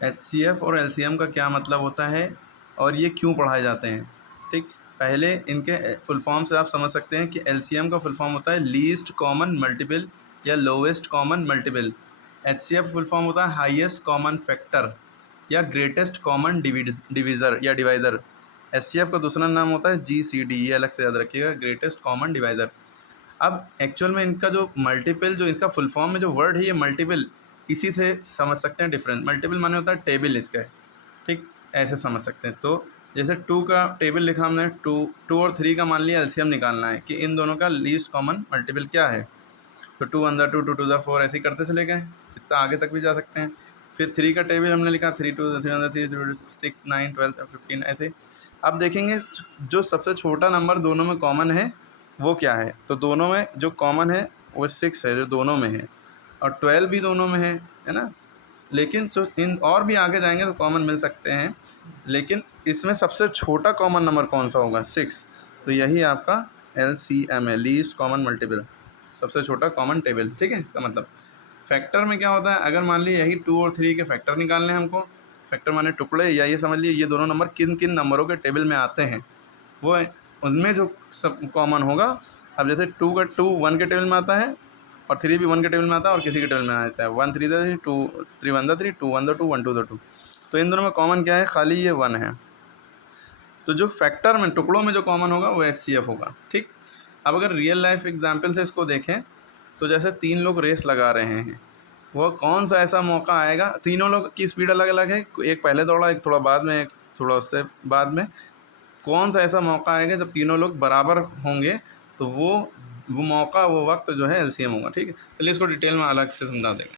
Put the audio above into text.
HCF और LCM का क्या मतलब होता है और ये क्यों पढ़ाए जाते हैं। ठीक, पहले इनके फुल फॉर्म से आप समझ सकते हैं कि LCM का फुल फॉर्म होता है लीस्ट कॉमन मल्टीपल या lowest common multiple. HCF full form होता है हाईएस्ट कॉमन फैक्टर या ग्रेटेस्ट कॉमन डिवीज़र या डिवाइज़र। HCF का दूसरा नाम होता है GCD, ये अलग से याद रखिएगा, ग्रेटेस्ट कॉमन डिवाइज़र। अब एक्चुअल में इनका जो मल्टीपल, जो इसका फुल फॉर्म में जो वर्ड है ये मल्टीपल, इसी से समझ सकते हैं डिफरेंस। मल्टीपल माने होता है टेबल इसका, ठीक, ऐसे समझ सकते हैं। तो जैसे 2 का टेबल लिखा हमने, 2 और 3 का मान लिया LCM निकालना है कि इन दोनों का लीस्ट कॉमन मल्टीपल क्या है। तो 2 1 2 2 2 4 ऐसे ही करते चले गए, जितना आगे तक भी जा सकते हैं। फिर 3 का टेबल हमने लिखा 3 2 3 1 3 6 9 12 15 ऐसे। अब देखेंगे जो सबसे छोटा नंबर दोनों में कॉमन है वो क्या है। तो दोनों में जो कॉमन है वो 6 है, जो दोनों में है, और 12 भी दोनों में है ना। लेकिन जो इन और भी आगे जाएंगे तो कॉमन मिल सकते हैं, लेकिन इसमें सबसे छोटा कॉमन नंबर कौन सा होगा, 6। तो यही आपका LCM है, लीस्ट कॉमन मल्टीपल, सबसे छोटा कॉमन टेबल। ठीक है, इसका मतलब फैक्टर में क्या होता है, अगर मान लीजिए यही 2 और 3 के फैक्टर निकालने हैं हमको, फैक्टर माने टुकड़े, या ये समझ लीजिए ये दोनों नंबर किन किन नंबरों के टेबल में आते हैं, वो है उनमें जो सब कॉमन होगा। अब जैसे 2 का 2 1 के टेबल में आता है, और 3 भी 1 के टेबल में आता है, और किसी के टेबल में आता है 1 3 3 2 3 1 3 2 1 2 1 2 2। तो इन दोनों में कॉमन क्या है, खाली ये 1 है। तो जो फैक्टर में टुकड़ों में जो कॉमन होगा वो HCF होगा। ठीक, अब अगर रियल लाइफ एग्जाम्पल से इसको देखें, तो जैसे 3 लोग रेस लगा रहे हैं, वो कौन सा ऐसा मौका आएगा, तीनों लोग की स्पीड अलग अलग है, एक पहले दौड़ा, एक थोड़ा बाद में, एक थोड़ा उससे बाद में, कौन सा ऐसा मौका आएगा जब तीनों लोग बराबर होंगे, तो वो मौका, वो वक्त जो है LCM होगा। ठीक है, चलिए इसको डिटेल में अलग से समझा देंगे।